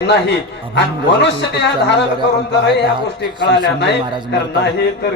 नाही आणि मनुष्य देह धारण करून जर या गोष्टी कळाल्या नाही तर नाही तर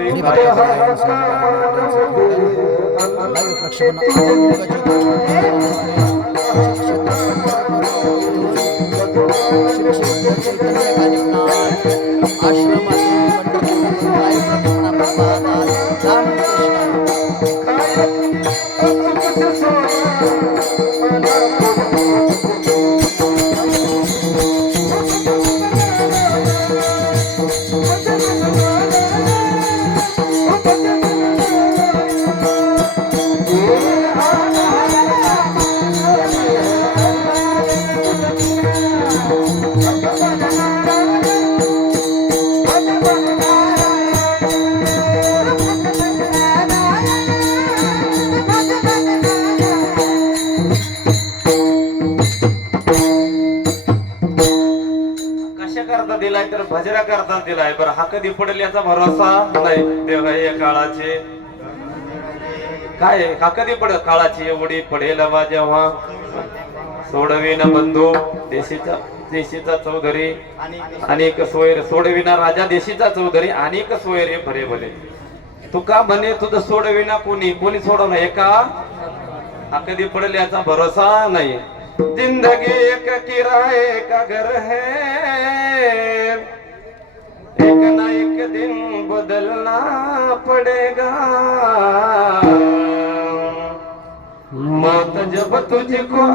दिलाय तर भजरा करता दिलाय बरं हा कधी पडेल याचा भरोसा नाही देव हे काळाचे काय हा कधी पडेल काळाची एवढी पडेल जेव्हा सोडविना बंधू देशीचा चौधरी अनेक सोयर सोडविना राजा देशीचा चौधरी अनेक सोयरे भरे भले तू का म्हणे तुझं सोडविना कोणी सोडवलं एका हा कधी पडेल याचा भरोसा नाही जिंदगी एक किराए का घर है एक ना एक दिन बदलना पड़ेगा मौत जब तुझको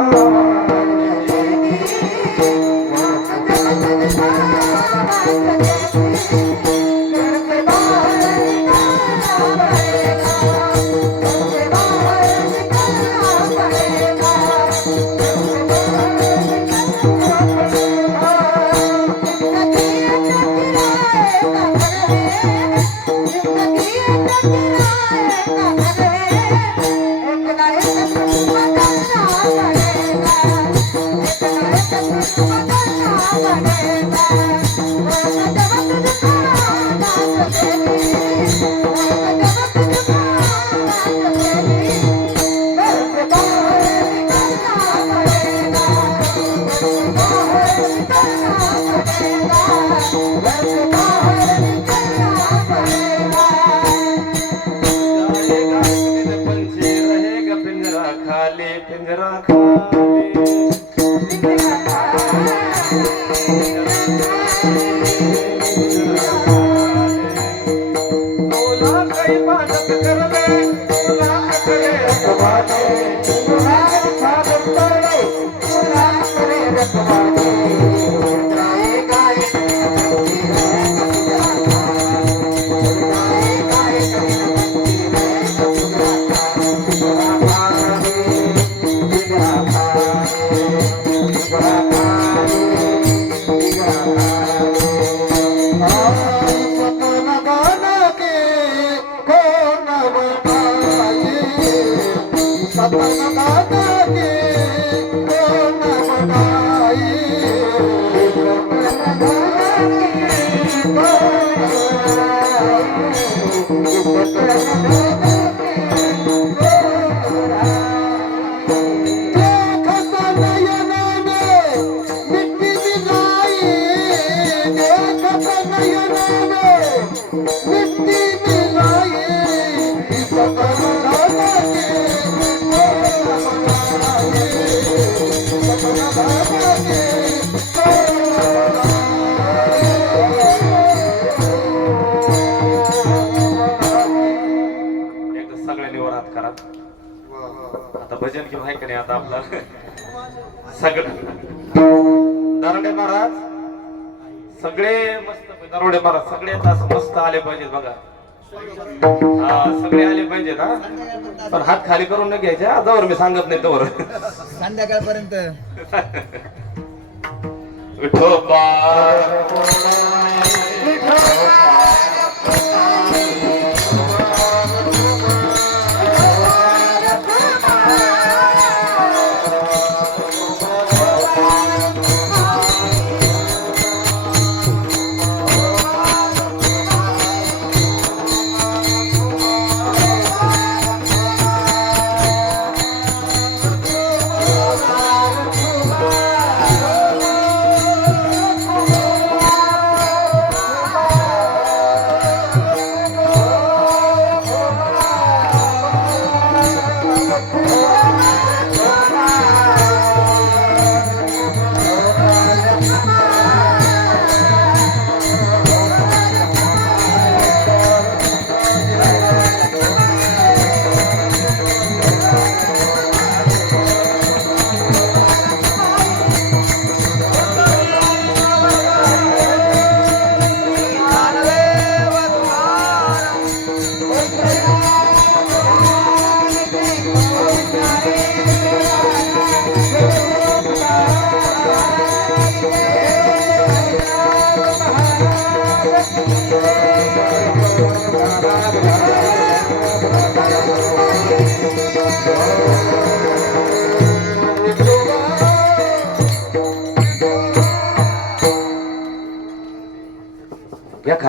भजन किंवा आहे का नाही आता आपला सगळं दारोडे महाराज सगळे मस्त दारोडे महाराज सगळे मस्त आले पाहिजेत बघा हा सगळे आले पाहिजेत हा पण हात खाली करून न घ्यायचे आजवर मी सांगत नाही तोवर संध्याकाळपर्यंत विठोबा या खाली